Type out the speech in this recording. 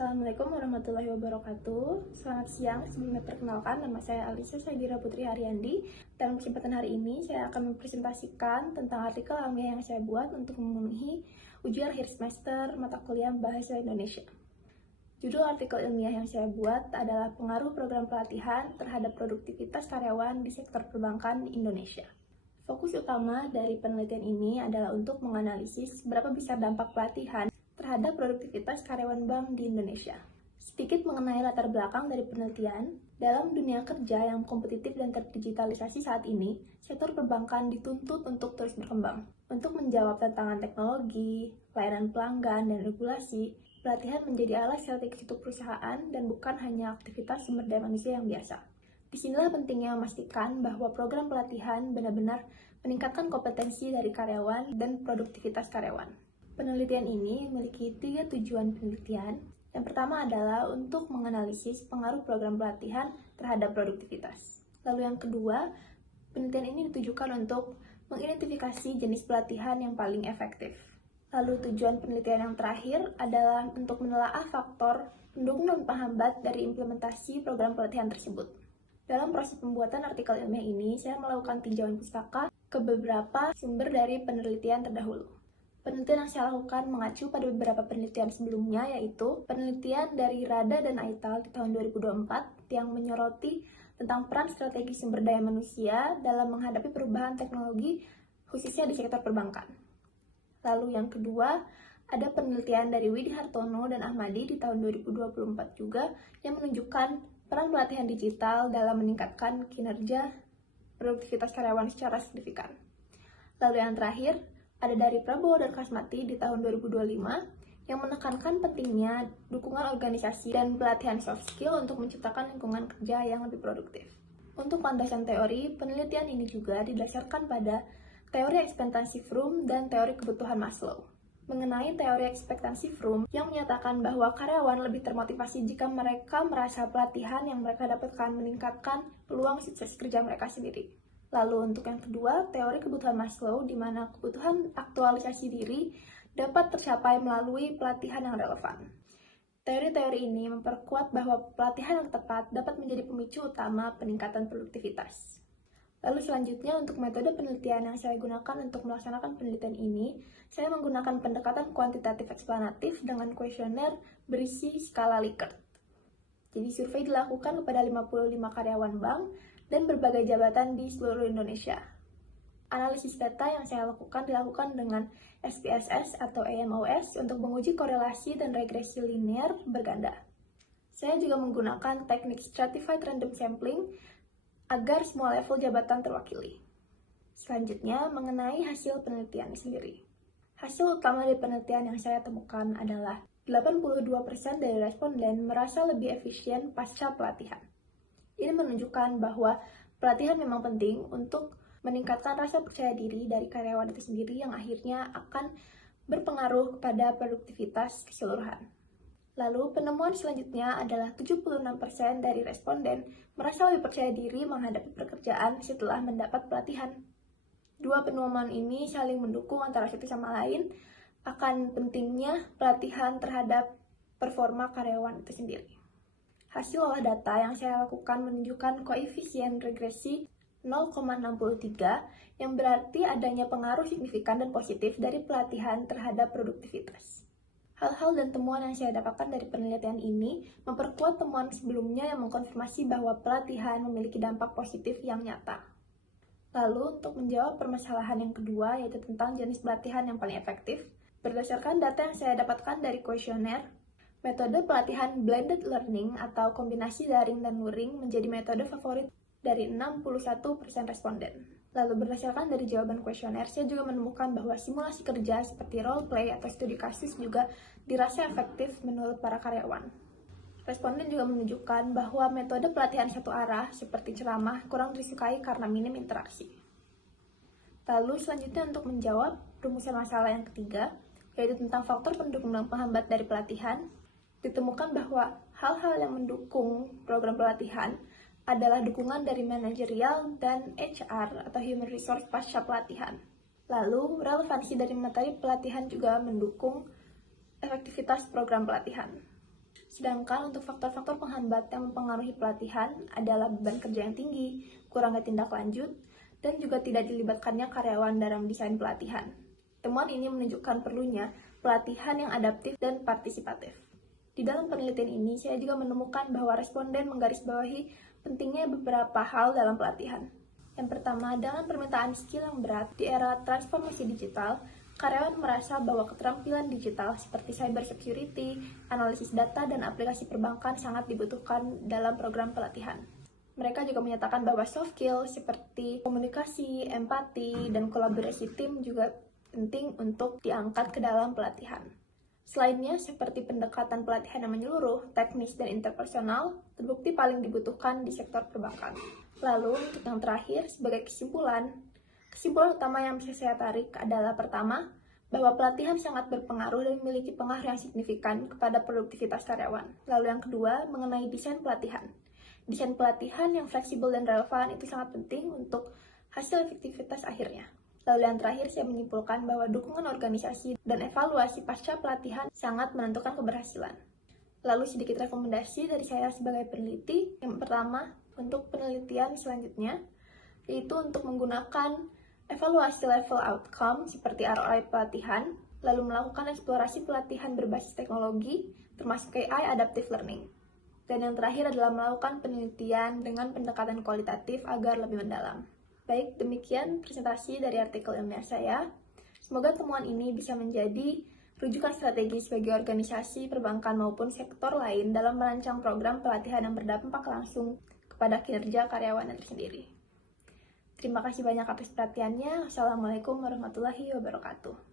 Assalamualaikum warahmatullahi wabarakatuh. Selamat siang, sebelumnya perkenalkan, nama saya Alisa Saidira Putri Haryandi. Dalam kesempatan hari ini, saya akan mempresentasikan tentang artikel ilmiah yang saya buat untuk memenuhi ujian akhir semester mata kuliah Bahasa Indonesia. Judul artikel ilmiah yang saya buat adalah Pengaruh Program Pelatihan Terhadap Produktivitas Karyawan di Sektor Perbankan di Indonesia. Fokus utama dari penelitian ini adalah untuk menganalisis berapa besar dampak pelatihan terhadap produktivitas karyawan bank di Indonesia. Sedikit mengenai latar belakang dari penelitian, dalam dunia kerja yang kompetitif dan terdigitalisasi saat ini, sektor perbankan dituntut untuk terus berkembang. Untuk menjawab tantangan teknologi, layanan pelanggan, dan regulasi, pelatihan menjadi alat strategis untuk perusahaan dan bukan hanya aktivitas sumber daya manusia yang biasa. Disinilah pentingnya memastikan bahwa program pelatihan benar-benar meningkatkan kompetensi dari karyawan dan produktivitas karyawan. Penelitian ini memiliki 3 tujuan penelitian. Yang pertama adalah untuk menganalisis pengaruh program pelatihan terhadap produktivitas. Lalu yang kedua, penelitian ini ditujukan untuk mengidentifikasi jenis pelatihan yang paling efektif. Lalu tujuan penelitian yang terakhir adalah untuk menelaah faktor pendukung dan penghambat dari implementasi program pelatihan tersebut. Dalam proses pembuatan artikel ilmiah ini, saya melakukan tinjauan pustaka ke beberapa sumber dari penelitian terdahulu. Penelitian yang saya lakukan mengacu pada beberapa penelitian sebelumnya, yaitu penelitian dari Rada dan Aital di tahun 2024 yang menyoroti tentang peran strategi sumber daya manusia dalam menghadapi perubahan teknologi, khususnya di sektor perbankan. Lalu yang kedua, ada penelitian dari Widi Hartono dan Ahmadi di tahun 2024 juga yang menunjukkan peran pelatihan digital dalam meningkatkan kinerja produktivitas karyawan secara signifikan. Lalu yang terakhir, ada dari Prabowo dan Kasmati di tahun 2025 yang menekankan pentingnya dukungan organisasi dan pelatihan soft skill untuk menciptakan lingkungan kerja yang lebih produktif. Untuk landasan teori, penelitian ini juga didasarkan pada teori ekspektasi Fromm dan teori kebutuhan Maslow. Mengenai teori ekspektasi Fromm yang menyatakan bahwa karyawan lebih termotivasi jika mereka merasa pelatihan yang mereka dapatkan meningkatkan peluang sukses kerja mereka sendiri. Lalu untuk yang kedua, teori kebutuhan Maslow, di mana kebutuhan aktualisasi diri dapat tercapai melalui pelatihan yang relevan. Teori-teori ini memperkuat bahwa pelatihan yang tepat dapat menjadi pemicu utama peningkatan produktivitas. Lalu selanjutnya, untuk metode penelitian yang saya gunakan untuk melaksanakan penelitian ini, saya menggunakan pendekatan kuantitatif eksplanatif dengan kuesioner berisi skala Likert. Jadi survei dilakukan kepada 55 karyawan bank dan berbagai jabatan di seluruh Indonesia. Analisis data yang saya lakukan dilakukan dengan SPSS atau AMOS untuk menguji korelasi dan regresi linear berganda. Saya juga menggunakan teknik stratified random sampling agar semua level jabatan terwakili. Selanjutnya, mengenai hasil penelitian sendiri. Hasil utama dari penelitian yang saya temukan adalah 82% dari responden merasa lebih efisien pasca pelatihan. Ini menunjukkan bahwa pelatihan memang penting untuk meningkatkan rasa percaya diri dari karyawan itu sendiri yang akhirnya akan berpengaruh kepada produktivitas keseluruhan. Lalu penemuan selanjutnya adalah 76% dari responden merasa lebih percaya diri menghadapi pekerjaan setelah mendapat pelatihan. Dua penemuan ini saling mendukung antara satu sama lain akan pentingnya pelatihan terhadap performa karyawan itu sendiri. Hasil olah data yang saya lakukan menunjukkan koefisien regresi 0,63 yang berarti adanya pengaruh signifikan dan positif dari pelatihan terhadap produktivitas. Hal-hal dan temuan yang saya dapatkan dari penelitian ini memperkuat temuan sebelumnya yang mengkonfirmasi bahwa pelatihan memiliki dampak positif yang nyata. Lalu untuk menjawab permasalahan yang kedua, yaitu tentang jenis pelatihan yang paling efektif, berdasarkan data yang saya dapatkan dari kuesioner, metode pelatihan blended learning atau kombinasi daring dan luring menjadi metode favorit dari 61% responden. Lalu berdasarkan dari jawaban kuesioner, saya juga menemukan bahwa simulasi kerja seperti role play atau studi kasus juga dirasa efektif menurut para karyawan. Responden juga menunjukkan bahwa metode pelatihan satu arah seperti ceramah kurang disukai karena minim interaksi. Lalu selanjutnya untuk menjawab rumusan masalah yang ketiga, yaitu tentang faktor pendukung dan penghambat dari pelatihan, ditemukan bahwa hal-hal yang mendukung program pelatihan adalah dukungan dari manajerial dan HR atau human resource pasca pelatihan. Lalu, relevansi dari materi pelatihan juga mendukung efektivitas program pelatihan. Sedangkan untuk faktor-faktor penghambat yang mempengaruhi pelatihan adalah beban kerja yang tinggi, kurangnya tindak lanjut, dan juga tidak dilibatkannya karyawan dalam desain pelatihan. Temuan ini menunjukkan perlunya pelatihan yang adaptif dan partisipatif. Di dalam penelitian ini, saya juga menemukan bahwa responden menggarisbawahi pentingnya beberapa hal dalam pelatihan. Yang pertama, dengan permintaan skill yang berat di era transformasi digital, karyawan merasa bahwa keterampilan digital seperti cyber security, analisis data, dan aplikasi perbankan sangat dibutuhkan dalam program pelatihan. Mereka juga menyatakan bahwa soft skill seperti komunikasi, empati, dan kolaborasi tim juga penting untuk diangkat ke dalam pelatihan. Selainnya, seperti pendekatan pelatihan yang menyeluruh, teknis, dan interpersonal, terbukti paling dibutuhkan di sektor perbankan. Lalu, untuk yang terakhir, sebagai kesimpulan utama yang bisa saya tarik adalah pertama, bahwa pelatihan sangat berpengaruh dan memiliki pengaruh yang signifikan kepada produktivitas karyawan. Lalu yang kedua, mengenai desain pelatihan. Desain pelatihan yang fleksibel dan relevan itu sangat penting untuk hasil efektivitas akhirnya. Lalu yang terakhir, saya menyimpulkan bahwa dukungan organisasi dan evaluasi pasca pelatihan sangat menentukan keberhasilan. Lalu sedikit rekomendasi dari saya sebagai peneliti. Yang pertama, untuk penelitian selanjutnya, yaitu untuk menggunakan evaluasi level outcome seperti ROI pelatihan, lalu melakukan eksplorasi pelatihan berbasis teknologi, termasuk AI Adaptive Learning. Dan yang terakhir adalah melakukan penelitian dengan pendekatan kualitatif agar lebih mendalam. Baik, demikian presentasi dari artikel ilmiah saya. Semoga temuan ini bisa menjadi rujukan strategis bagi organisasi, perbankan, maupun sektor lain dalam merancang program pelatihan yang berdampak langsung kepada kinerja karyawan itu sendiri. Terima kasih banyak atas perhatiannya. Wassalamualaikum warahmatullahi wabarakatuh.